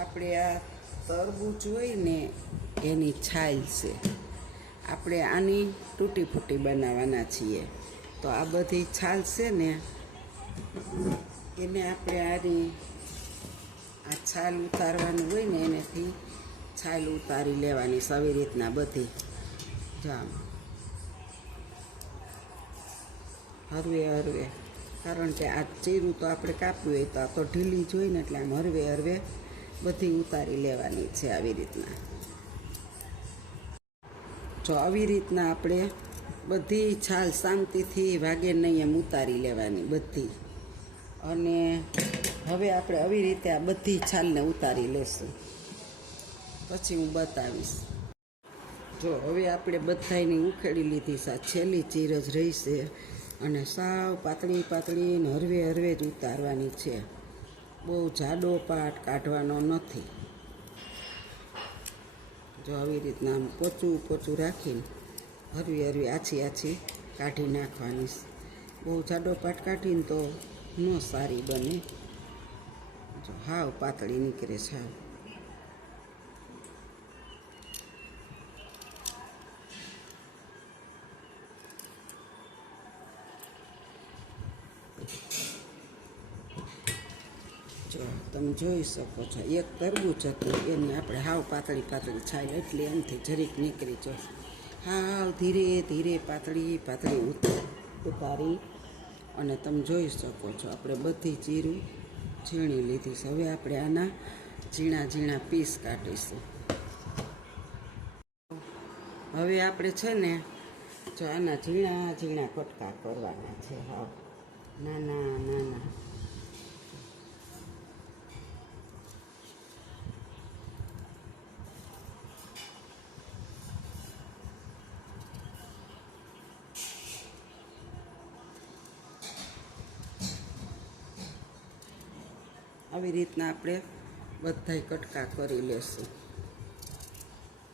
આપણે આ તરબૂચ હોય ને એની છાલ છે. આપણે આની તૂટી ફૂટી બનાવવાના છીએ. તો આ બધી છાલ છે ને એને આપણે આ છાલ ઉતારવાનું હોય ને એનેથી છાલ ઉતારી લેવાની આવી રીતના બધી જામ હરવે હરવે. કારણ કે આ ચીરું તો આપણે કાપ્યું હોય તો આ તો ઢીલી જ હોય ને એટલે આમ હરવે હરવે બધી ઉતારી લેવાની છે આવી રીતના. જો આવી રીતના આપણે બધી છાલ શાંતિથી વાગે નહીં એમ ઉતારી લેવાની બધી. અને હવે આપણે આવી રીતે આ બધી છાલને ઉતારી લેશું, પછી હું બતાવીશ. જો હવે આપણે બધાયની ઉખેડી લીધી છે. છેલ્લી ચીર જ રહી છે અને સાવ પાતળી પાતળી ને હરવે હરવે જ ઉતારવાની છે. બહુ જાડો પાટ કાઢવાનો નથી. જો આવી રીતના આમ પોચું પોચું રાખીને હરવી હરવી આછી આછી કાઢી નાખવાની. બહુ જાડો પાટ કાઢીને તો ન સારી બને. જો હાવ પાતળી નીકળે છે હાવ. જો તમે જોઈ શકો છો એક તરબૂચ હતું એની આપણે હાવ પાતળી પાતળી છાલ એટલી એમથી જરીક નીકળી. જો હાવ ધીરે ધીરે પાતળી પાતળી ઉતારી અને તમે જોઈ શકો છો આપણે બધી ચીરું ઝીણી લીધી છે. હવે આપણે આના ઝીણા ઝીણા પીસ કાઢીશું. હવે આપણે છે ને જો આના ઝીણા ઝીણા કટકા કરવાના છે. હાવ નાના નાના. આવી રીતના આપણે બધાય કટકા કરી લેશું.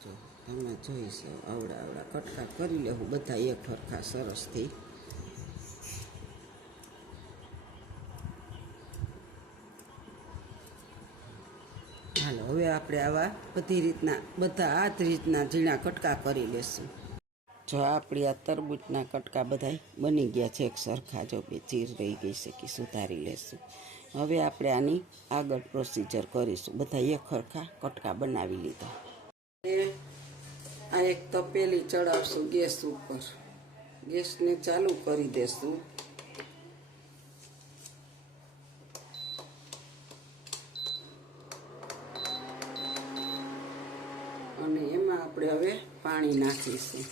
જો તમે જોઈશો આવડા આવડા કટકા કરી લેવું બધા એક સરખા સરસથી. હાલો હવે આપણે આવા બધી રીતના બધા આ જ રીતના ઝીણા કટકા કરી લેશું. જો આપણી આ તરબૂચના કટકા બધાય બની ગયા છે એક સરખા. જો બે ચીર રહી ગઈ છે કે સુધારી લેશું. હવે આપણે આની આગળ પ્રોસિજર કરીશું. બધા એક સરખા કટકા બનાવી લીધા. આ એક તપેલી ચડાવશું ગેસ ઉપર. ગેસને ચાલુ કરી દેશું. અને એમાં આપણે હવે પાણી નાખીશું.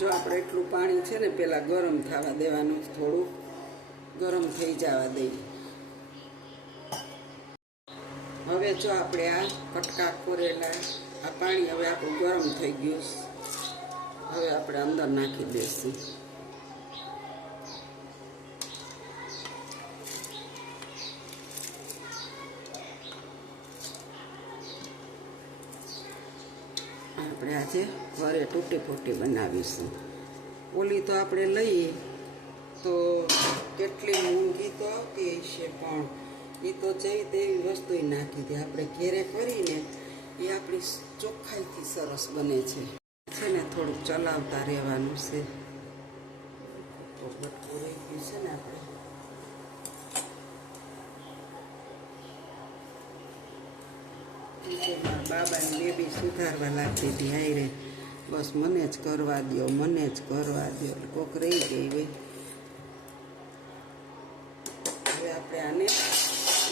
જો આપણે એટલું પાણી છે ને પહેલાં ગરમ થવા દેવાનું. થોડું ગરમ થઈ જવા દઈએ. હવે જો આપણે આ કટકા કરેલા આ પાણી હવે આપણું ગરમ થઈ ગયું. હવે આપણે અંદર નાખી દઈશું. આપણે આજે ઘરે તૂટી ફૂટી બનાવીશું. ઓલી તો આપણે લઈએ તો કેટલી મોંઘી તો આવતી હશે, પણ એ તો જેવી તેવી વસ્તુ નાખી દે. આપણે ઘેરે કરીને એ આપણી ચોખ્ખાઈથી સરસ બને છે. ને થોડુંક ચલાવતા રહેવાનું છે. તો બટકું રહી ગયું છે ને આપણે. બાબાની બેબી સુધારવા લાગતી હતી હાયરે. બસ મને જ કરવા દો મને જ કરવા દો. કોક રહી ગઈ હોય. હવે આપણે આને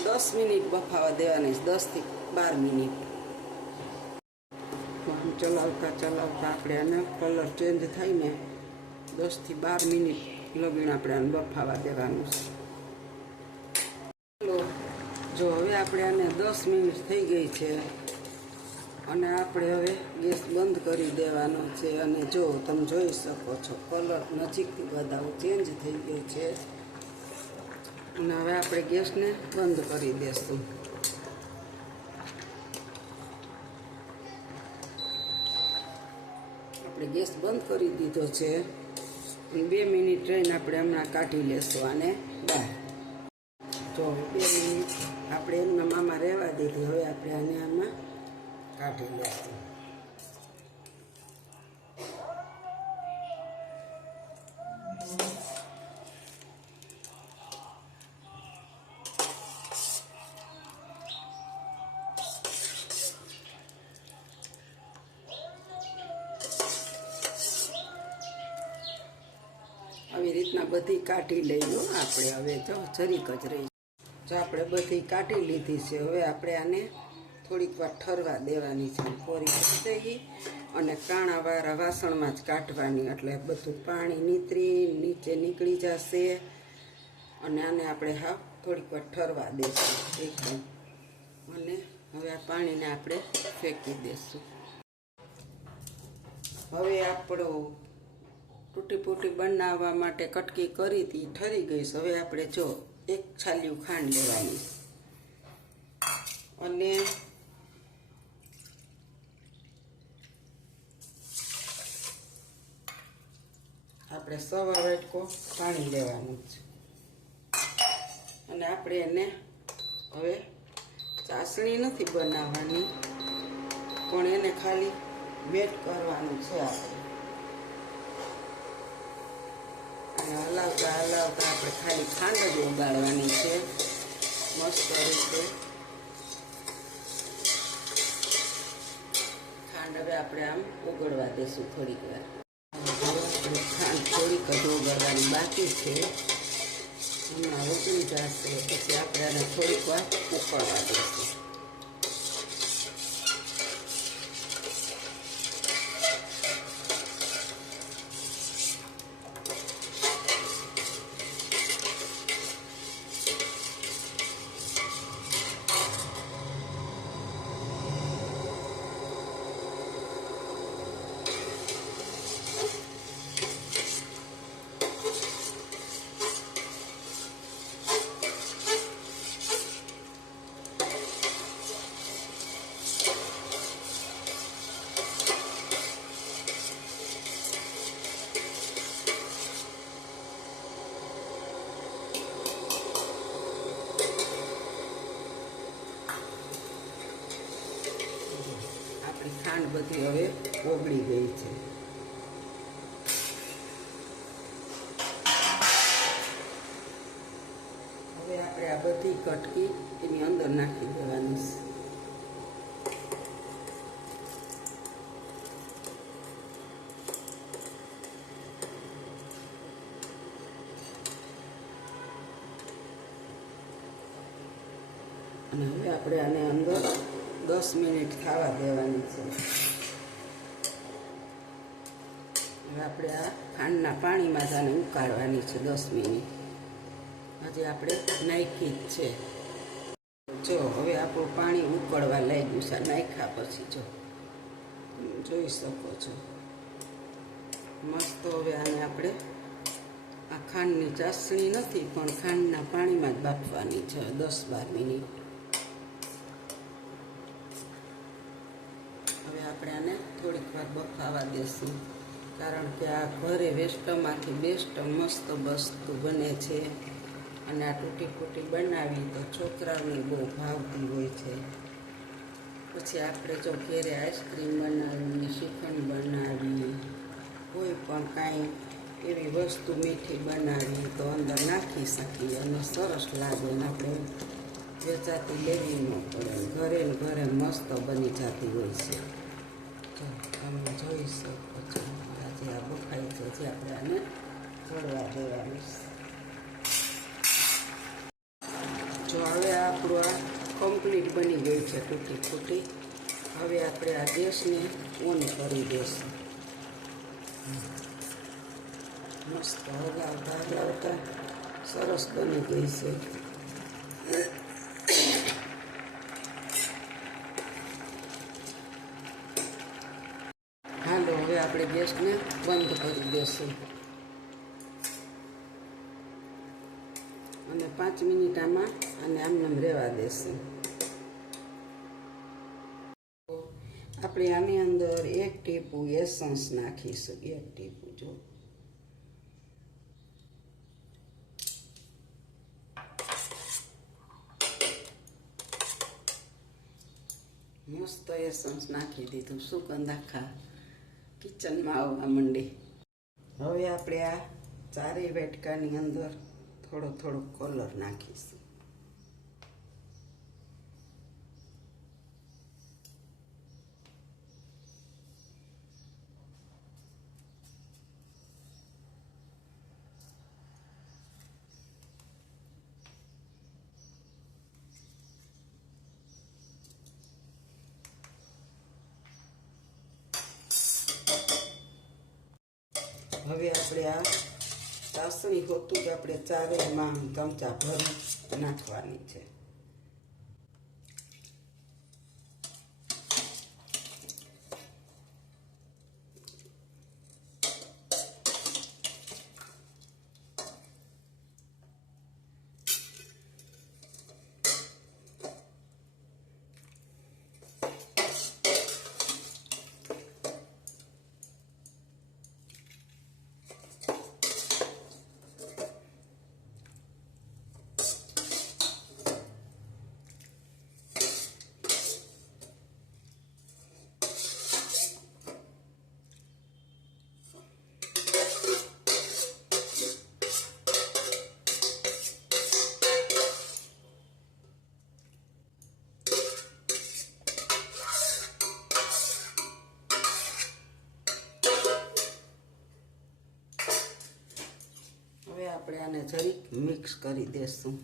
10 મિનિટ બફાવા દેવાની. 10 થી 12 મિનિટ. આમ ચલાવતા ચલાવતા આપણે આને કલર ચેન્જ થાય ને 10 થી 12 મિનિટ લગીને આપણે આને બફાવા દેવાનું છે. જો હવે આપણે આને 10 મિનિટ થઈ ગઈ છે. અને આપણે હવે ગેસ બંધ કરી દેવાનો છે. અને જો તમે જોઈ શકો છો કલર નજીકથી બતાવો ચેન્જ થઈ ગયો છે. અને હવે આપણે ગેસને બંધ કરી દઈશું. આપણે ગેસ બંધ કરી દીધો છે. 2 મિનિટ રહીને આપણે હમણાં કાઢી લેશું આને બહાર. જો 2 મિનિટ આપણે એમના મામા રહેવા દીધી. હવે આપણે આને આમાં કાઢી લેશું. આવી રીતના બધી કાઢી લઈએ આપણે. હવે જો જરીક જ રહી. જો આપણે બધી કાઢી લીધી છે. હવે આપણે આને થોડીક વાર ઠરવા દેવાની છે. કોરી કરી દઈએ અને કાણાવાળા વાસણમાં જ કાઢવાની, એટલે બધું પાણી નીતરી નીચે નીકળી જશે. અને આને આપણે હાવ થોડીક વાર ઠરવા દઈશું એકદમ. અને હવે આ પાણીને આપણે ફેંકી દઈશું. હવે આપણો તૂટી ફૂટી બનાવવા માટે કટકી કરી હતી, ઠરી ગઈ. હવે આપણે જો 1 છાલિયું ખાંડ લેવાની અને આપણે 1.25 વાટકો પાણી લેવાનું છે. અને આપણે એને હવે ચાસણી નથી બનાવવાની, પણ એને ખાલી વેટ કરવાનું છે. આપણે હલાવતા હલાવતા આપણે ખાલી ખાંડ જ ઉગાડવાની છે મસ્ત રીતે. ખાંડ હવે આપણે આમ ઉગળવા દેશું થોડીક વાર. ખાંડ થોડીક જ ઉગળવાની બાકી છે. હમણાં ઉકળી જશે પછી આપણે આને થોડીક વાર ઉકળવા દઈશું. ખાંડ બધી હવે ઓગળી ગઈ છે. હવે આપણે આ બધી કટકી એની અંદર નાખી દેવાની છે. અને હવે આપણે આને અંદર 10 મિનિટ ખાવા દેવાની છે. હવે આપણે આ ખાંડના પાણીમાં જ આને ઉકાળવાની છે 10 મિનિટ. હજી આપણે નાખી જ છે. જો હવે આપણું પાણી ઉકળવા લાગ્યું છે નાખ્યા પછી. જો જોઈ શકો છો મસ્ત. હવે આને આપણે આ ખાંડની ચાસણી નથી પણ ખાંડના પાણીમાં જ બાફવાની છે 10-12 મિનિટ. હવે આપણે આને થોડીક વાર બફાવા દેશું, કારણ કે આ ઘરે વેસ્ટમાંથી બેસ્ટ મસ્ત વસ્તુ બને છે. અને આ તૂટી ફૂટી બનાવી તો છોકરાઓને બહુ ભાવતી હોય છે. પછી આપણે જો ઘરે આઈસ્ક્રીમ બનાવી, શ્રીખંડ બનાવી, કોઈ પણ કાંઈ એવી વસ્તુ મીઠી બનાવી તો અંદર નાખી શકીએ અને સરસ લાગે. અને આપણે વેચાતી લેવી ન પડે, ઘરે ને ઘરે મસ્ત બની જતી હોય છે. તમે જોઈ શકો છો આજે આ બફાઈ છે જે આપણે આને ચડવા દેવાની. જો હવે આપણું આ કમ્પ્લીટ બની ગઈ છે તૂટી ફૂટી. હવે આપણે આ ગેસને ઓન કરી દઈશું. મસ્ત હલાવતા હલાવતા સરસ બની ગઈ છે. ગેસને બંધ કરી દેશું અને 5 મિનિટ આમાં અને આમ રહેવા દેશું. આપણે આની અંદર 1 ટીપું એસન્સ નાખીશું. 1 ટીપું જો મસ્ત એસન્સ નાખી દીધું. સુગંધ આખા કિચનમાં આવવા માંડી. હવે આપણે આ ચારેય વાટકાની અંદર થોડો થોડો કલર નાખીશું. હવે આપણે આ ચાસણી હોતું જ આપણે ચારેયમાં ચમચા ભરી નાખવાની છે. આપણે આને જરીક મિક્સ કરી દેશું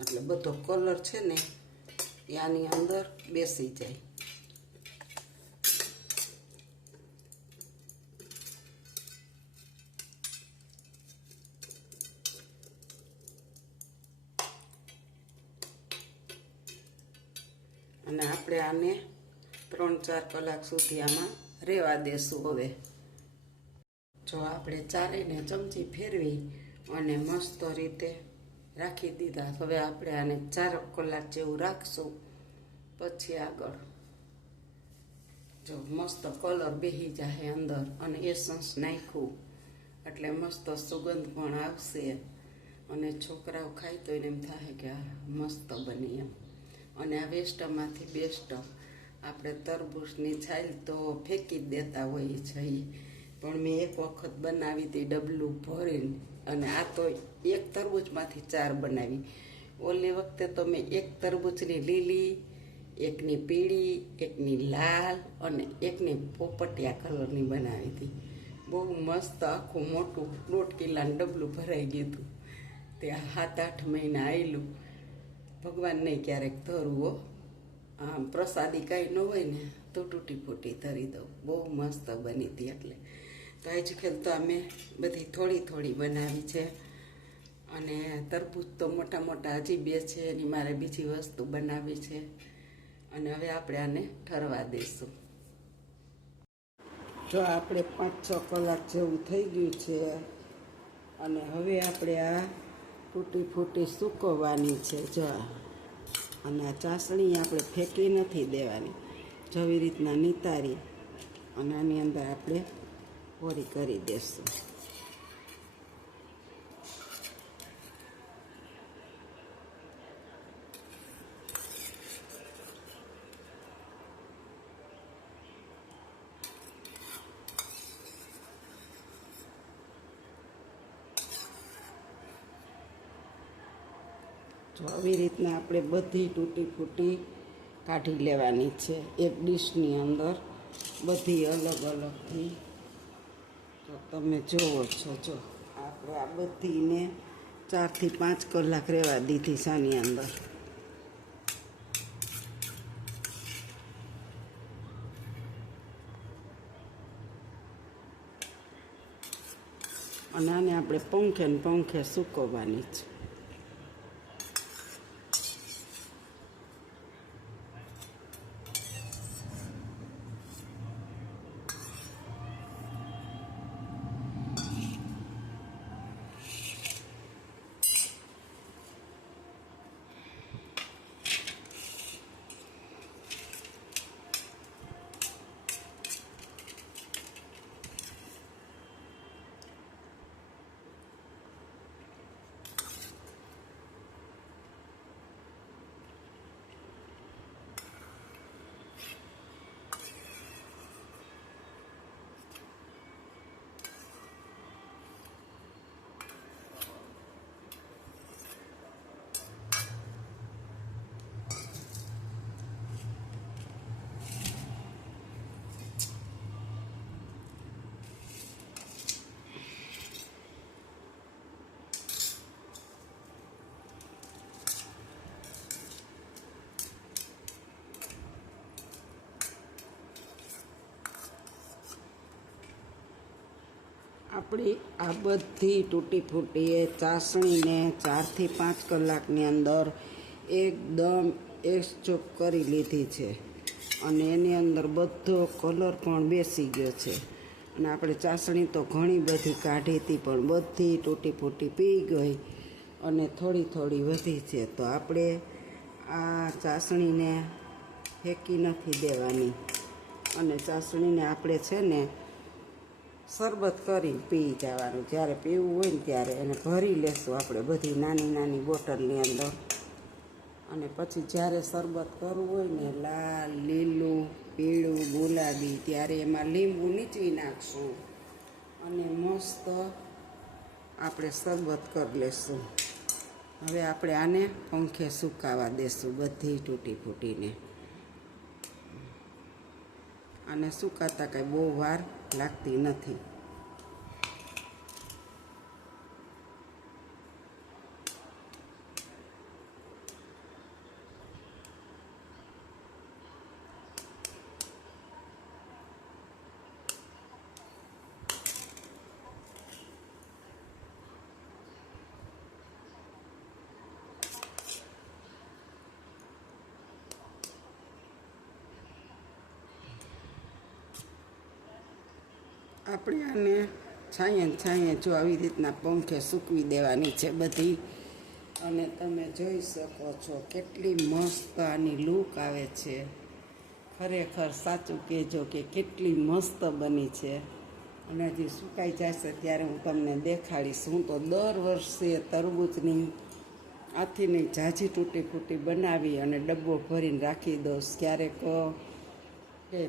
એટલે બધો કલર છે ને એ આની અંદર બેસી જાય. અને આપણે આને 3-4 કલાક સુધી આમાં રહેવા દેશું. હવે જો આપણે ચારેયને ચમચી ફેરવી અને મસ્ત રીતે રાખી દીધા. હવે આપણે આને 4 કલાક જેવું રાખશું. પછી આગળ જો મસ્ત કલર બેસી જાય અંદર અને એસન્સ નાખ્યું એટલે મસ્ત સુગંધ પણ આવશે અને છોકરાઓ ખાય તો એને એમ થાય કે આ મસ્ત બની એમ. અને આ વેસ્ટમાંથી બેસ્ટ આપણે તરબૂચની છાલ તો ફેંકી જ દેતા હોઈએ છીએ, પણ મેં એક વખત બનાવી હતી ડબલું ભરીને, અને આ તો એક તરબૂચમાંથી 4 બનાવી. ઓલી વખતે તો મેં એક તરબૂચની લીલી, એકની પીળી, એકની લાલ અને એકની પોપટિયા કલરની બનાવી હતી. બહુ મસ્ત આખું મોટું 1.5 કિલાનું ડબલું ભરાઈ ગયું હતું. ત્યાં 7-8 મહિના આવેલું. ભગવાનને ક્યારેક ધરવું આમ પ્રસાદી કાંઈ ન હોય ને તો તૂટી ફૂટી ધરી દઉં. બહુ મસ્ત બની હતી. એટલે તો આજકાલ તો અમે બધી થોડી થોડી બનાવી છે. અને તરબૂચ તો મોટા મોટા હજી 2 છે, એની મારે બીજી વસ્તુ બનાવી છે. અને હવે આપણે આને ઠરવા દઈશું. જો આપણે 5-6 કલાક જેવું થઈ ગયું છે અને હવે આપણે આ તૂટી ફૂટી સૂકવવાની છે. જો અને આ ચાસણી આપણે ફેંકી નથી દેવાની, જેવી રીતના નિતારી અને આની અંદર આપણે પૂરી કરી દઈશું. તો આવી રીતના આપણે બધી તૂટી ફૂટી કાઢી લેવાની છે એક ડીશની અંદર, બધી અલગ અલગથી. તો તમે જુઓ છો, જો આપણે આ બધીને 4 થી 5 કલાક રહેવા દીધી સાની અંદર. અને આને આપણે પંખે ને પંખે સૂકવવાની છે. આપણી આ બધી તૂટી ફૂટી ચાસણીને 4 થી 5 કલાકની અંદર એકદમ એક્સચોપ કરી લીધી છે અને એની અંદર બધો કલર પણ બેસી ગયો છે. અને આપણે ચાસણી તો ઘણી બધી કાઢી હતી પણ બધી તૂટી ફૂટી પી ગઈ અને થોડી થોડી વધી છે. તો આપણે આ ચાસણીને ફેંકી નથી દેવાની અને ચાસણીને આપણે છે ને શરબત કરીને પી જવાનું. જ્યારે પીવું હોય ને ત્યારે એને ભરી લેશું આપણે બધી નાની નાની બોટલની અંદર. અને પછી જ્યારે શરબત કરવું હોય ને લાલ, લીલું, પીળું, ગુલાબી, ત્યારે એમાં લીંબુ નીચવી નાખશું અને મસ્ત આપણે શરબત કરી લેશું. હવે આપણે આને પંખે સુકાવા દેશું બધી તૂટી ફૂટીને. આને સુકાતા કાંઈ બહુ વાર લાગતી નથી. આપણે આને છાંયે જો આવી રીતના પંખે સૂકવી દેવાની છે બધી. અને તમે જોઈ શકો છો કેટલી મસ્ત આની લૂક આવે છે. ખરેખર સાચું કહેજો કે કેટલી મસ્ત બની છે. અને હજી સુકાઈ જશે ત્યારે હું તમને દેખાડીશ. હું તો દર વર્ષે તરબૂચની આથીની ઝાઝી તૂટી ફૂટી બનાવી અને ડબ્બો ભરીને રાખી દઉં. ક્યારેક કે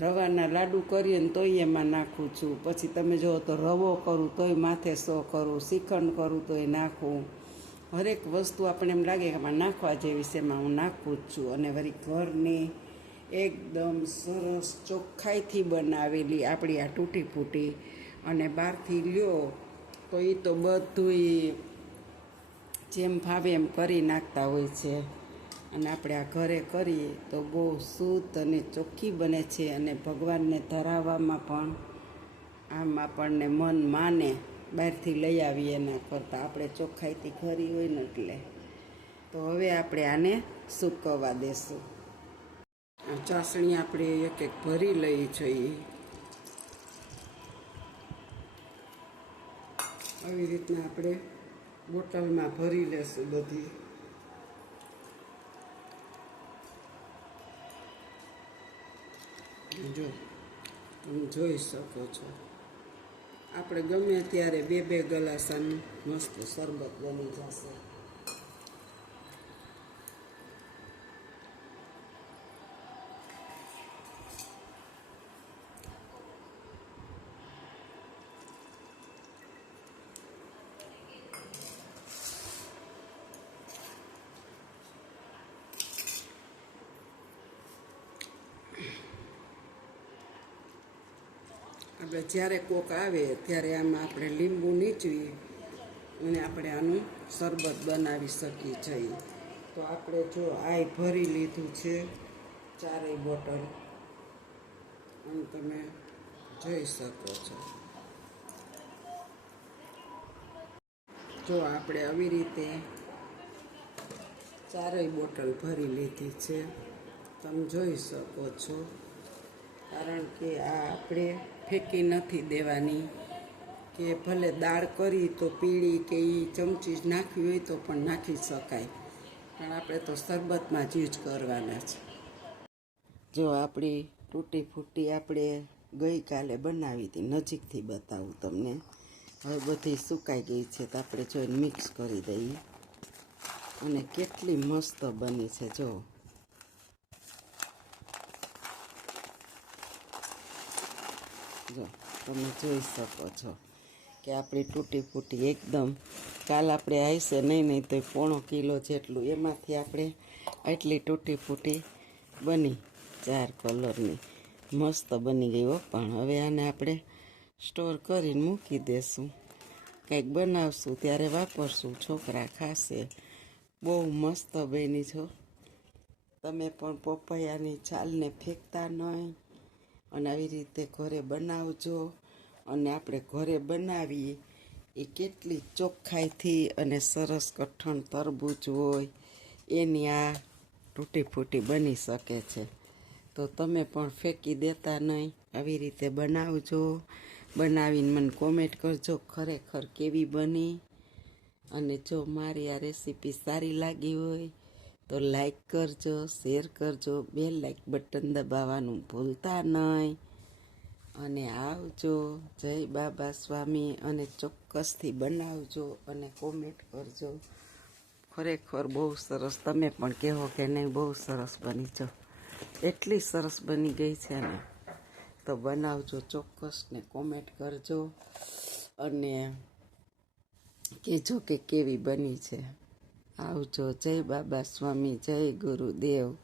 રવાના લાડુ કરીએ ને તોય એમાં નાખું છું. પછી તમે જુઓ તો રવો કરું તોય માથે સો કરું, શ્રીખંડ કરું તોય નાખું. હરેક વસ્તુ આપણે એમ લાગે કે એમાં નાખવા જેવી છે એમાં હું નાખું જ છું. અને વળી ઘરની એકદમ સરસ ચોખ્ખાઈથી બનાવેલી આપણી આ તૂટી ફૂટી. અને બહારથી લ્યો તો એ તો બધુંય જેમ ભાવે એમ કરી નાખતા હોય છે. અને આપણે આ ઘરે કરીએ તો બહુ શુદ્ધ અને ચોખ્ખી બને છે. અને ભગવાનને ધરાવવામાં પણ આમ આપણને મન માને. બહારથી લઈ આવીએ એના કરતાં આપણે ચોખ્ખાઈથી કરી હોય ને એટલે. તો હવે આપણે આને સૂકવવા દેશું. આ ચાસણી આપણે એક એક ભરી લઈ જોઈએ. આવી રીતના આપણે બોટલમાં ભરી લેશું બધી. જો તમે જોઈ શકો છો આપણે ગમે ત્યારે બે ગલાસાનું મસ્ત શરબત બની જશે. આપણે જ્યારે કોક આવે ત્યારે આમાં આપણે લીંબુ નીચવી અને આપણે આનું શરબત બનાવી શકીએ છીએ. તો આપણે જો આ ભરી લીધું છે 4 બોટલ અને તમે જોઈ શકો છો. જો આપણે આવી રીતે 4 બોટલ ભરી લીધી છે. તમે જોઈ શકો છો. કારણ કે આ આપણે ફેંકી નથી દેવાની. કે ભલે દાળ કરી તો પીળી કે એ ચમચી નાખવી હોય તો પણ નાખી શકાય. પણ આપણે તો શરબતમાં જ યુઝ કરવાના છે. જો આપણી તૂટી ફૂટી આપણે ગઈકાલે બનાવી હતી. નજીકથી બતાવું તમને. હવે બધી સુકાઈ ગઈ છે તો આપણે જોઈને મિક્સ કરી દઈએ. અને કેટલી મસ્ત બની છે જો. જો તમે જોઈ શકો છો કે આપણી તૂટી ફૂટી એકદમ કાલ આપણે આવશે નહીં તો 1.5 કિલો જેટલું એમાંથી આપણે આટલી તૂટી ફૂટી બની 4 કલરની મસ્ત બની ગઈ હો. પણ હવે આને આપણે સ્ટોર કરીને મૂકી દેશું. કંઈક બનાવશું ત્યારે વાપરશું. છોકરા ખાશે. બહુ મસ્ત બની છો. તમે પણ પપૈયાની છાલને ફેંકતા નહીં અને આવી રીતે ઘરે બનાવજો અને આપણે ઘરે બનાવીએ એ કેટલી ચોખ્ખાઈથી અને સરસ કઠણ તરબૂચ હોય એની આ તૂટી ફૂટી બની શકે છે. તો તમે પણ ફેંકી દેતા નહીં, આવી રીતે બનાવજો. બનાવીને મને કોમેન્ટ કરજો ખરેખર કેવી બની. અને જો મારી આ રેસીપી સારી લાગી હોય તો લાઈક કરજો, શેર કરજો, બેલ લાઈક બટન દબાવવાનું ભૂલતા નહીં. અને આવજો. જય બાબા સ્વામી. અને ચોક્કસથી બનાવજો અને કોમેન્ટ કરજો. ખરેખર બહુ સરસ. તમે પણ કહો કે નહીં બહુ સરસ બની છો. એટલી સરસ બની ગઈ છે ને. તો બનાવજો ચોક્કસ ને કોમેન્ટ કરજો અને કહેજો કે કેવી બની છે. આવજો. જય બાબા સ્વામી, જય ગુરુદેવ.